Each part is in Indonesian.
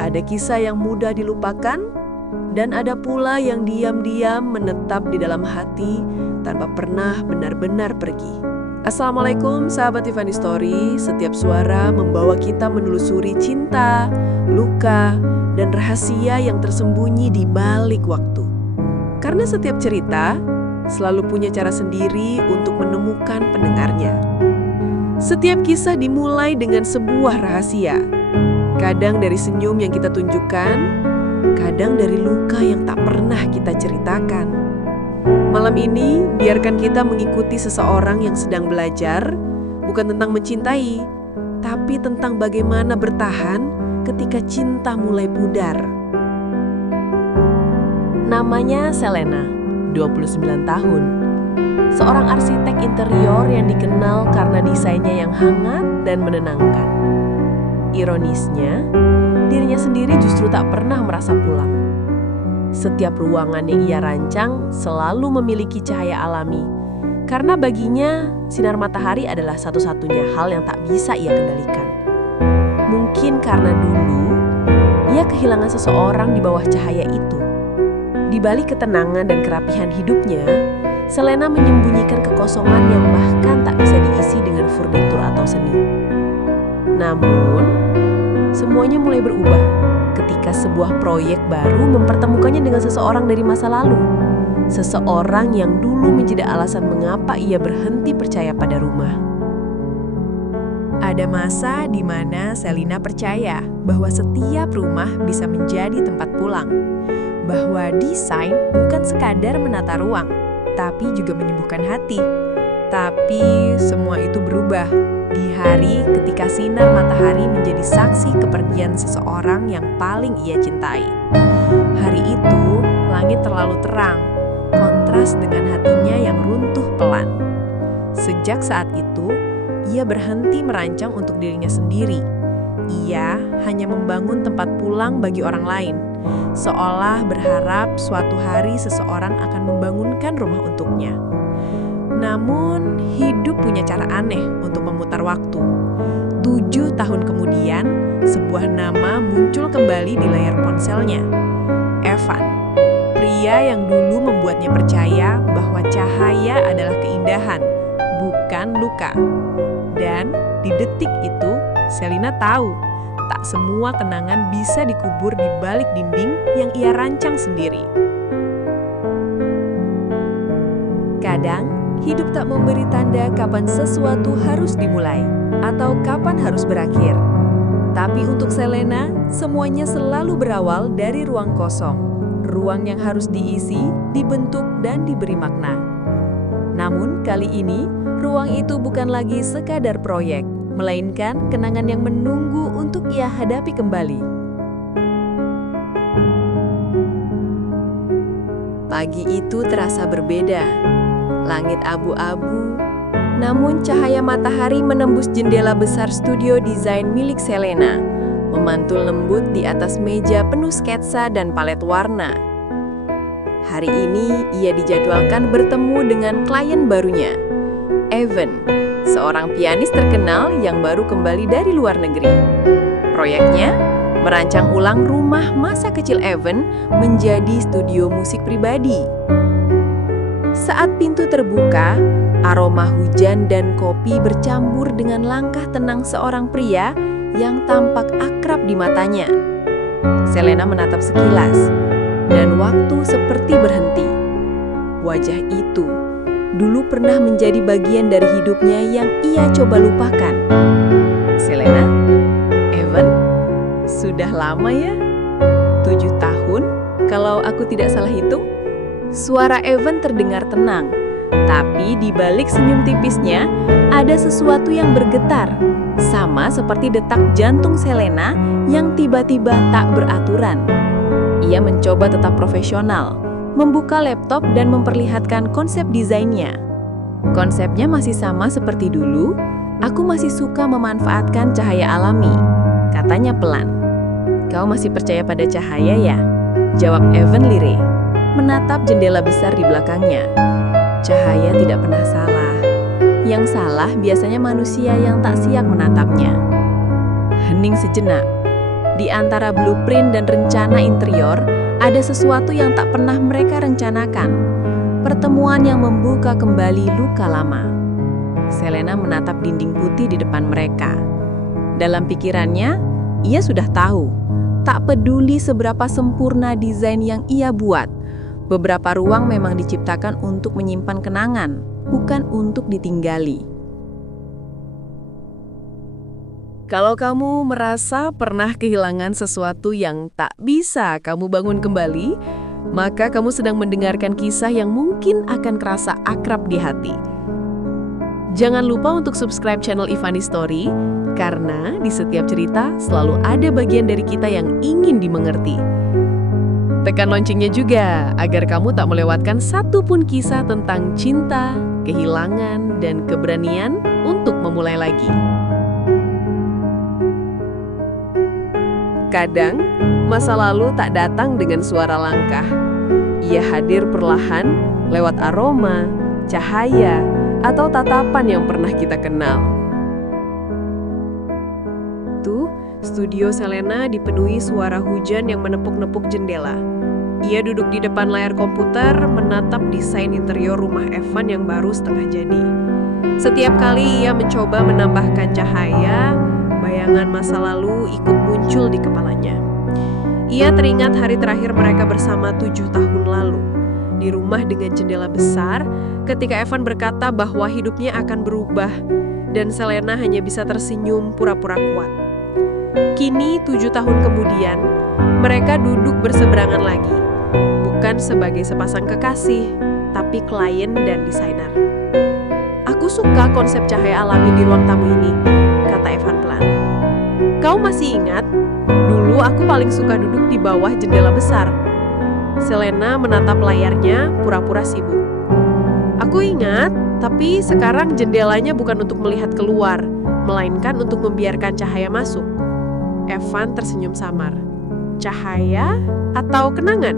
Ada kisah yang mudah dilupakan, dan ada pula yang diam-diam menetap di dalam hati tanpa pernah benar-benar pergi. Assalamualaikum sahabat Tiffany Story, setiap suara membawa kita menelusuri cinta, luka, dan rahasia yang tersembunyi di balik waktu. Karena setiap cerita selalu punya cara sendiri untuk menemukan pendengarnya. Setiap kisah dimulai dengan sebuah rahasia. Kadang dari senyum yang kita tunjukkan, kadang dari luka yang tak pernah kita ceritakan. Malam ini, biarkan kita mengikuti seseorang yang sedang belajar, bukan tentang mencintai, tapi tentang bagaimana bertahan ketika cinta mulai pudar. Namanya Selena, 29 tahun. Seorang arsitek interior yang dikenal karena desainnya yang hangat dan menenangkan. Ironisnya, dirinya sendiri justru tak pernah merasa pulang. Setiap ruangan yang ia rancang selalu memiliki cahaya alami, karena baginya sinar matahari adalah satu-satunya hal yang tak bisa ia kendalikan. Mungkin karena dulu ia kehilangan seseorang di bawah cahaya itu. Di balik ketenangan dan kerapihan hidupnya, Selena menyembunyikan kekosongan yang bahkan tak bisa diisi dengan furnitur atau seni. Namun, semuanya mulai berubah ketika sebuah proyek baru mempertemukannya dengan seseorang dari masa lalu. Seseorang yang dulu menjadi alasan mengapa ia berhenti percaya pada rumah. Ada masa di mana Selena percaya bahwa setiap rumah bisa menjadi tempat pulang. Bahwa desain bukan sekadar menata ruang, tapi juga menyembuhkan hati. Tapi semua itu berubah di hari ketika sinar matahari menjadi saksi kepergian seseorang yang paling ia cintai. Hari itu, langit terlalu terang, kontras dengan hatinya yang runtuh pelan. Sejak saat itu, ia berhenti merancang untuk dirinya sendiri. Ia hanya membangun tempat pulang bagi orang lain, seolah berharap suatu hari seseorang akan membangunkan rumah untuknya. Namun, hidup punya cara aneh untuk memutar waktu. 7 tahun kemudian, sebuah nama muncul kembali di layar ponselnya. Evan, pria yang dulu membuatnya percaya bahwa cahaya adalah keindahan, bukan luka. Dan di detik itu, Selena tahu, tak semua kenangan bisa dikubur di balik dinding yang ia rancang sendiri. Kadang, hidup tak memberi tanda kapan sesuatu harus dimulai atau kapan harus berakhir. Tapi untuk Selena, semuanya selalu berawal dari ruang kosong. Ruang yang harus diisi, dibentuk, dan diberi makna. Namun kali ini, ruang itu bukan lagi sekadar proyek, melainkan kenangan yang menunggu untuk ia hadapi kembali. Pagi itu terasa berbeda. Langit abu-abu, namun cahaya matahari menembus jendela besar studio desain milik Selena, memantul lembut di atas meja penuh sketsa dan palet warna. Hari ini ia dijadwalkan bertemu dengan klien barunya, Evan, seorang pianis terkenal yang baru kembali dari luar negeri. Proyeknya merancang ulang rumah masa kecil Evan menjadi studio musik pribadi. Saat pintu terbuka, aroma hujan dan kopi bercampur dengan langkah tenang seorang pria yang tampak akrab di matanya. Selena menatap sekilas, dan waktu seperti berhenti. Wajah itu dulu pernah menjadi bagian dari hidupnya yang ia coba lupakan. Selena, Evan, sudah lama ya? 7 tahun, kalau aku tidak salah hitung. Suara Evan terdengar tenang, tapi di balik senyum tipisnya ada sesuatu yang bergetar, sama seperti detak jantung Selena yang tiba-tiba tak beraturan. Ia mencoba tetap profesional, membuka laptop dan memperlihatkan konsep desainnya. Konsepnya masih sama seperti dulu, aku masih suka memanfaatkan cahaya alami, katanya pelan. Kau masih percaya pada cahaya ya? Jawab Evan lirih, menatap jendela besar di belakangnya. Cahaya tidak pernah salah. Yang salah biasanya manusia yang tak siap menatapnya. Hening sejenak. Di antara blueprint dan rencana interior, ada sesuatu yang tak pernah mereka rencanakan. Pertemuan yang membuka kembali luka lama. Selena menatap dinding putih di depan mereka. Dalam pikirannya, ia sudah tahu, tak peduli seberapa sempurna desain yang ia buat, beberapa ruang memang diciptakan untuk menyimpan kenangan, bukan untuk ditinggali. Kalau kamu merasa pernah kehilangan sesuatu yang tak bisa kamu bangun kembali, maka kamu sedang mendengarkan kisah yang mungkin akan kerasa akrab di hati. Jangan lupa untuk subscribe channel Ivani Story, karena di setiap cerita selalu ada bagian dari kita yang ingin dimengerti. Tekan loncengnya juga, agar kamu tak melewatkan satu pun kisah tentang cinta, kehilangan, dan keberanian untuk memulai lagi. Kadang, masa lalu tak datang dengan suara langkah. Ia hadir perlahan lewat aroma, cahaya, atau tatapan yang pernah kita kenal. Tuh, studio Selena dipenuhi suara hujan yang menepuk-nepuk jendela. Ia duduk di depan layar komputer, menatap desain interior rumah Evan yang baru setengah jadi. Setiap kali ia mencoba menambahkan cahaya, bayangan masa lalu ikut muncul di kepalanya. Ia teringat hari terakhir mereka bersama 7 tahun lalu. Di rumah dengan jendela besar, ketika Evan berkata bahwa hidupnya akan berubah, dan Selena hanya bisa tersenyum pura-pura kuat. Kini 7 tahun kemudian, mereka duduk berseberangan lagi. Bukan sebagai sepasang kekasih, tapi klien dan desainer. Aku suka konsep cahaya alami di ruang tamu ini, kata Evan pelan. Kau masih ingat? Dulu aku paling suka duduk di bawah jendela besar. Selena menatap layarnya, pura-pura sibuk. Aku ingat, tapi sekarang jendelanya bukan untuk melihat keluar, melainkan untuk membiarkan cahaya masuk. Evan tersenyum samar. Cahaya atau kenangan?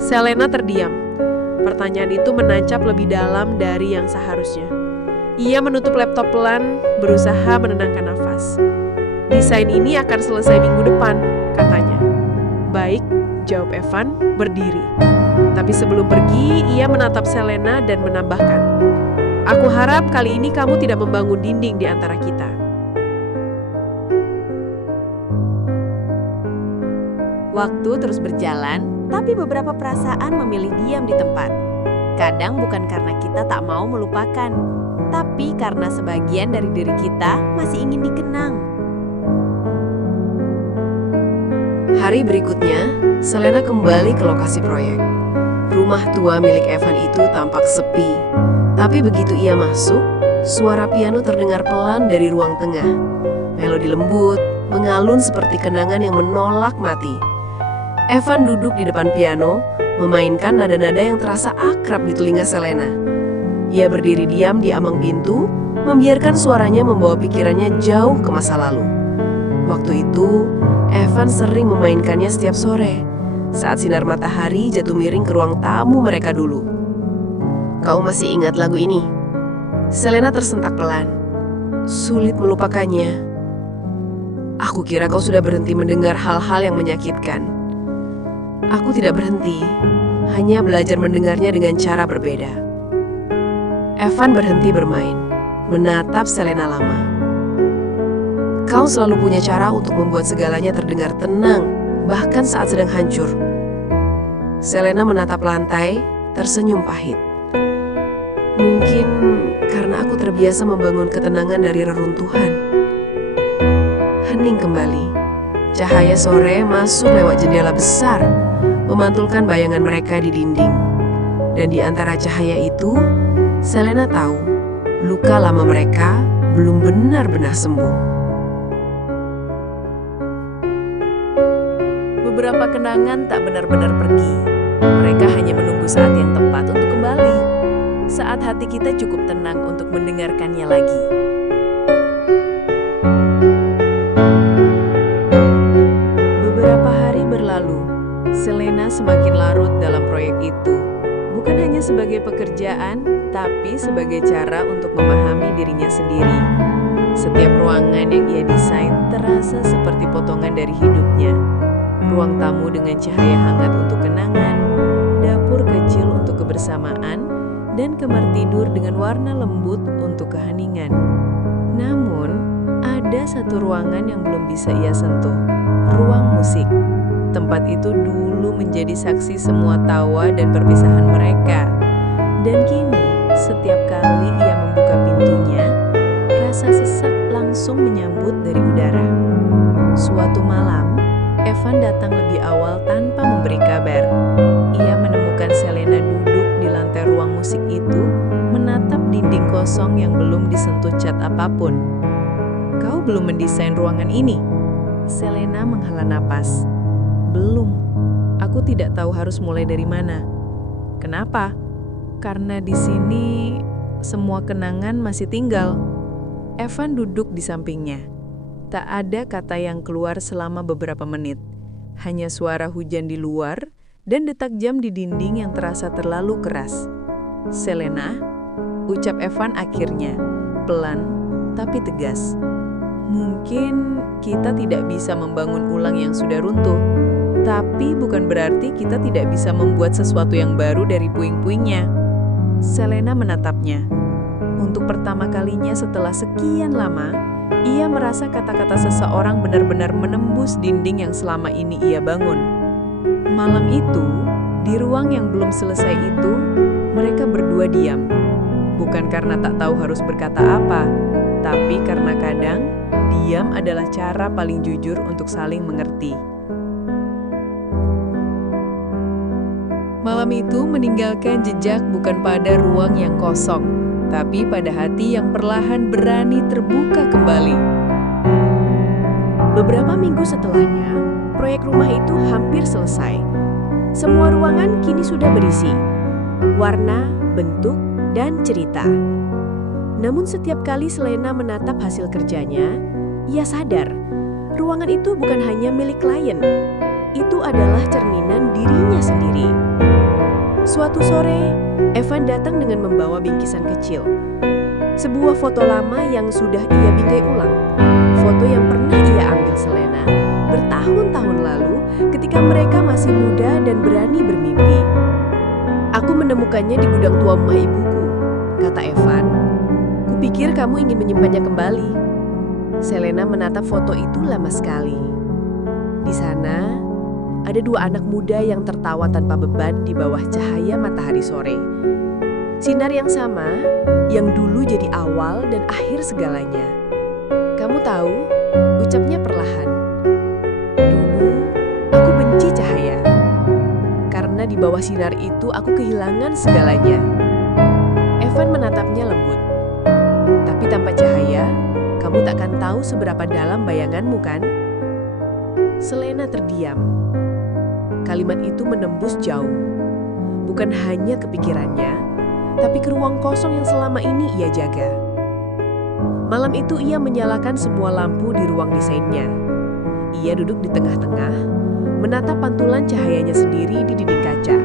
Selena terdiam. Pertanyaan itu menancap lebih dalam dari yang seharusnya. Ia menutup laptop pelan, berusaha menenangkan nafas. Desain ini akan selesai minggu depan, katanya. Baik, jawab Evan, berdiri. Tapi sebelum pergi, ia menatap Selena dan menambahkan, aku harap kali ini kamu tidak membangun dinding di antara kita. Waktu terus berjalan, tapi beberapa perasaan memilih diam di tempat. Kadang bukan karena kita tak mau melupakan, tapi karena sebagian dari diri kita masih ingin dikenang. Hari berikutnya, Selena kembali ke lokasi proyek. Rumah tua milik Evan itu tampak sepi. Tapi begitu ia masuk, suara piano terdengar pelan dari ruang tengah. Melodi lembut, mengalun seperti kenangan yang menolak mati. Evan duduk di depan piano, memainkan nada-nada yang terasa akrab di telinga Selena. Ia berdiri diam di ambang pintu, membiarkan suaranya membawa pikirannya jauh ke masa lalu. Waktu itu, Evan sering memainkannya setiap sore, saat sinar matahari jatuh miring ke ruang tamu mereka dulu. Kau masih ingat lagu ini? Selena tersentak pelan. Sulit melupakannya. Aku kira kau sudah berhenti mendengar hal-hal yang menyakitkan. Aku tidak berhenti, hanya belajar mendengarnya dengan cara berbeda. Evan berhenti bermain, menatap Selena lama. Kau selalu punya cara untuk membuat segalanya terdengar tenang, bahkan saat sedang hancur. Selena menatap lantai, tersenyum pahit. Mungkin karena aku terbiasa membangun ketenangan dari reruntuhan. Hening kembali. Cahaya sore masuk lewat jendela besar, memantulkan bayangan mereka di dinding. Dan di antara cahaya itu, Selena tahu luka lama mereka belum benar-benar sembuh. Beberapa kenangan tak benar-benar pergi. Mereka hanya menunggu saat yang tepat untuk kembali. Saat hati kita cukup tenang untuk mendengarkannya lagi. Beberapa hari berlalu, Selena semakin larut dalam proyek itu. Bukan hanya sebagai pekerjaan, tapi sebagai cara untuk memahami dirinya sendiri. Setiap ruangan yang ia desain terasa seperti potongan dari hidupnya. Ruang tamu dengan cahaya hangat untuk kenangan, dapur kecil untuk kebersamaan, dan kamar tidur dengan warna lembut untuk keheningan. Namun, ada satu ruangan yang belum bisa ia sentuh, ruang musik. Tempat itu dulu menjadi saksi semua tawa dan perpisahan mereka. Dan kini, setiap kali ia membuka pintunya, rasa sesak langsung menyambut dari udara. Suatu malam, Evan datang lebih awal tanpa memberi kabar. Ia menemukan Selena duduk di lantai ruang musik itu, menatap dinding kosong yang belum disentuh cat apapun. "Kau belum mendesain ruangan ini?" Selena menghela napas. "Belum. Aku tidak tahu harus mulai dari mana." "Kenapa?" "Karena di sini semua kenangan masih tinggal." Evan duduk di sampingnya. Tak ada kata yang keluar selama beberapa menit. Hanya suara hujan di luar dan detak jam di dinding yang terasa terlalu keras. "Selena," ucap Evan akhirnya, pelan tapi tegas. "Mungkin kita tidak bisa membangun ulang yang sudah runtuh, tapi bukan berarti kita tidak bisa membuat sesuatu yang baru dari puing-puingnya." Selena menatapnya. Untuk pertama kalinya setelah sekian lama, ia merasa kata-kata seseorang benar-benar menembus dinding yang selama ini ia bangun. Malam itu, di ruang yang belum selesai itu, mereka berdua diam. Bukan karena tak tahu harus berkata apa, tapi karena kadang, diam adalah cara paling jujur untuk saling mengerti. Malam itu meninggalkan jejak bukan pada ruang yang kosong, tapi pada hati yang perlahan berani terbuka kembali. Beberapa minggu setelahnya, proyek rumah itu hampir selesai. Semua ruangan kini sudah berisi warna, bentuk, dan cerita. Namun setiap kali Selena menatap hasil kerjanya, ia sadar ruangan itu bukan hanya milik klien. Itu adalah cerminan dirinya sendiri. Suatu sore, Evan datang dengan membawa bingkisan kecil. Sebuah foto lama yang sudah ia bingkai ulang. Foto yang pernah ia ambil Selena bertahun-tahun lalu ketika mereka masih muda dan berani bermimpi. "Aku menemukannya di gudang tua rumah ibuku," kata Evan. "Kupikir kamu ingin menyimpannya kembali." Selena menatap foto itu lama sekali. Di sana, ada dua anak muda yang tertawa tanpa beban di bawah cahaya matahari sore. Sinar yang sama, yang dulu jadi awal dan akhir segalanya. "Kamu tahu," ucapnya perlahan. "Dulu, aku benci cahaya. Karena di bawah sinar itu aku kehilangan segalanya." Evan menatapnya lembut. "Tapi tanpa cahaya, kamu takkan tahu seberapa dalam bayanganmu, kan?" Selena terdiam. Kalimat itu menembus jauh. Bukan hanya ke pikirannya, tapi ke ruang kosong yang selama ini ia jaga. Malam itu ia menyalakan semua lampu di ruang desainnya. Ia duduk di tengah-tengah, menatap pantulan cahayanya sendiri di dinding kaca.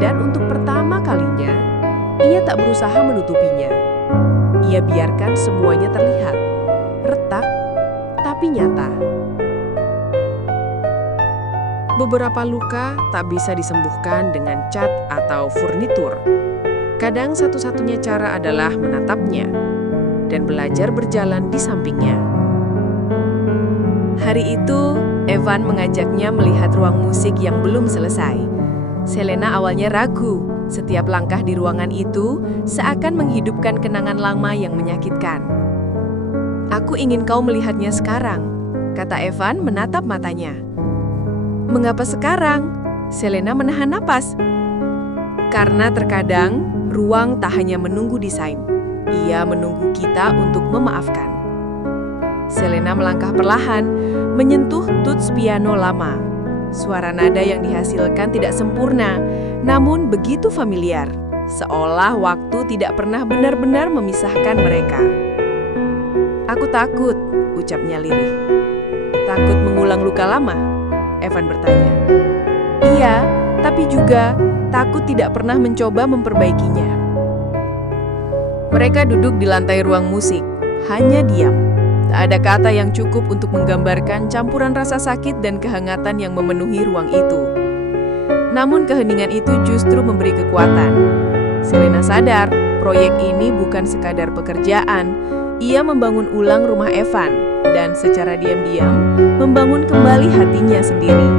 Dan untuk pertama kalinya, ia tak berusaha menutupinya. Ia biarkan semuanya terlihat, retak tapi nyata. Beberapa luka tak bisa disembuhkan dengan cat atau furnitur. Kadang satu-satunya cara adalah menatapnya dan belajar berjalan di sampingnya. Hari itu, Evan mengajaknya melihat ruang musik yang belum selesai. Selena awalnya ragu. Setiap langkah di ruangan itu seakan menghidupkan kenangan lama yang menyakitkan. "Aku ingin kau melihatnya sekarang," kata Evan menatap matanya. "Mengapa sekarang?" Selena menahan napas. "Karena terkadang ruang tak hanya menunggu desain, ia menunggu kita untuk memaafkan." Selena melangkah perlahan, menyentuh tuts piano lama. Suara nada yang dihasilkan tidak sempurna, namun begitu familiar, seolah waktu tidak pernah benar-benar memisahkan mereka. "Aku takut," ucapnya lirih. "Takut mengulang luka lama?" Evan bertanya. "Iya, tapi juga takut tidak pernah mencoba memperbaikinya." Mereka duduk di lantai ruang musik. hanya diam. Tak ada kata yang cukup untuk menggambarkan campuran rasa sakit dan kehangatan yang memenuhi ruang itu. Namun keheningan itu justru memberi kekuatan. Selena sadar, proyek ini bukan sekadar pekerjaan. Ia membangun ulang rumah Evan, dan secara diam-diam membangun kembali hatinya sendiri.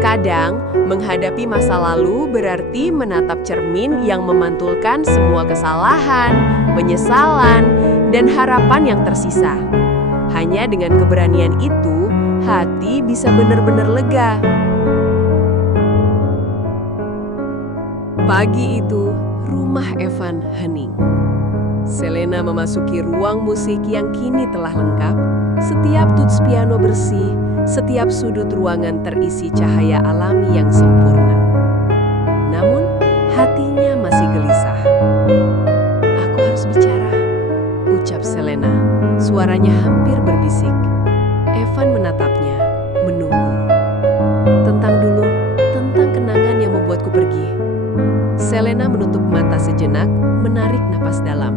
Kadang, menghadapi masa lalu berarti menatap cermin yang memantulkan semua kesalahan, penyesalan, dan harapan yang tersisa. Hanya dengan keberanian itu, hati bisa benar-benar lega. Pagi itu, rumah Evan hening. Selena memasuki ruang musik yang kini telah lengkap. Setiap tuts piano bersih, setiap sudut ruangan terisi cahaya alami yang sempurna. Namun, hatinya masih gelisah. "Aku harus bicara," ucap Selena. Suaranya hampir berbisik. Evan menatapnya, menunggu. "Tentang dulu, tentang kenangan yang membuatku pergi." Selena menutup mata sejenak, menarik napas dalam.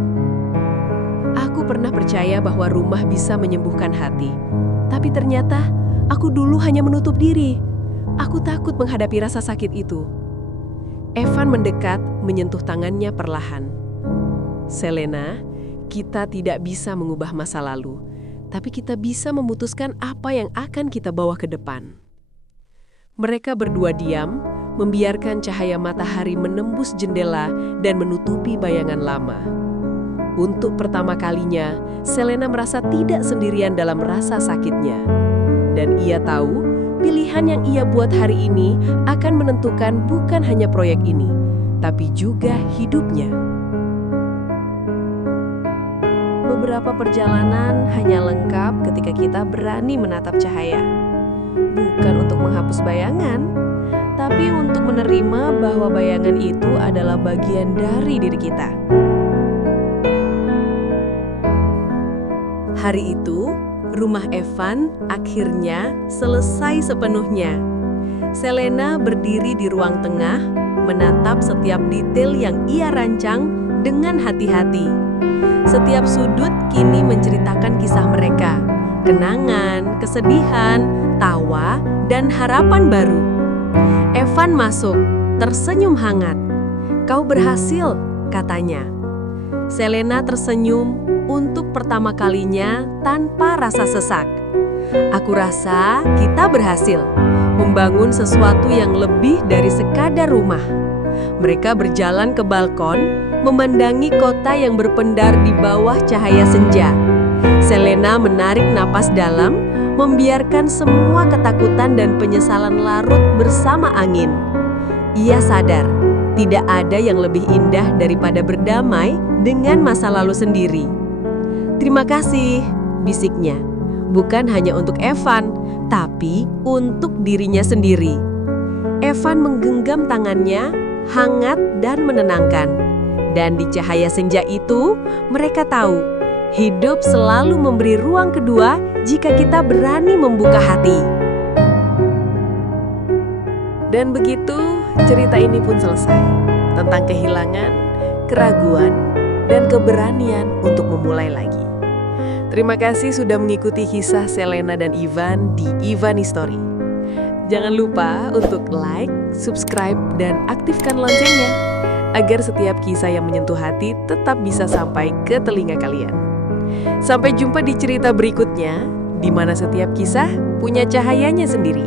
"Aku pernah percaya bahwa rumah bisa menyembuhkan hati. Tapi ternyata, aku dulu hanya menutup diri. Aku takut menghadapi rasa sakit itu." Evan mendekat, menyentuh tangannya perlahan. "Selena, kita tidak bisa mengubah masa lalu, tapi kita bisa memutuskan apa yang akan kita bawa ke depan." Mereka berdua diam, membiarkan cahaya matahari menembus jendela dan menutupi bayangan lama. Untuk pertama kalinya, Selena merasa tidak sendirian dalam rasa sakitnya. Dan ia tahu, pilihan yang ia buat hari ini akan menentukan bukan hanya proyek ini, tapi juga hidupnya. Beberapa perjalanan hanya lengkap ketika kita berani menatap cahaya. Bukan untuk menghapus bayangan, tapi untuk menerima bahwa bayangan itu adalah bagian dari diri kita. Hari itu, rumah Evan akhirnya selesai sepenuhnya. Selena berdiri di ruang tengah, menatap setiap detail yang ia rancang dengan hati-hati. Setiap sudut kini menceritakan kisah mereka, kenangan, kesedihan, tawa, dan harapan baru. Evan masuk, tersenyum hangat. "Kau berhasil," katanya. Selena tersenyum untuk pertama kalinya tanpa rasa sesak. "Aku rasa kita berhasil membangun sesuatu yang lebih dari sekadar rumah." Mereka berjalan ke balkon, memandangi kota yang berpendar di bawah cahaya senja. Selena menarik napas dalam, membiarkan semua ketakutan dan penyesalan larut bersama angin. Ia sadar, tidak ada yang lebih indah daripada berdamai dengan masa lalu sendiri. "Terima kasih," bisiknya. Bukan hanya untuk Evan, tapi untuk dirinya sendiri. Evan menggenggam tangannya, hangat dan menenangkan. Dan di cahaya senja itu, mereka tahu, hidup selalu memberi ruang kedua jika kita berani membuka hati. Dan begitu, cerita ini pun selesai. Tentang kehilangan, keraguan, dan keberanian untuk memulai lagi. Terima kasih sudah mengikuti kisah Selena dan Ivan di Ivan History. Jangan lupa untuk like, subscribe, dan aktifkan loncengnya agar setiap kisah yang menyentuh hati tetap bisa sampai ke telinga kalian. Sampai jumpa di cerita berikutnya, di mana setiap kisah punya cahayanya sendiri.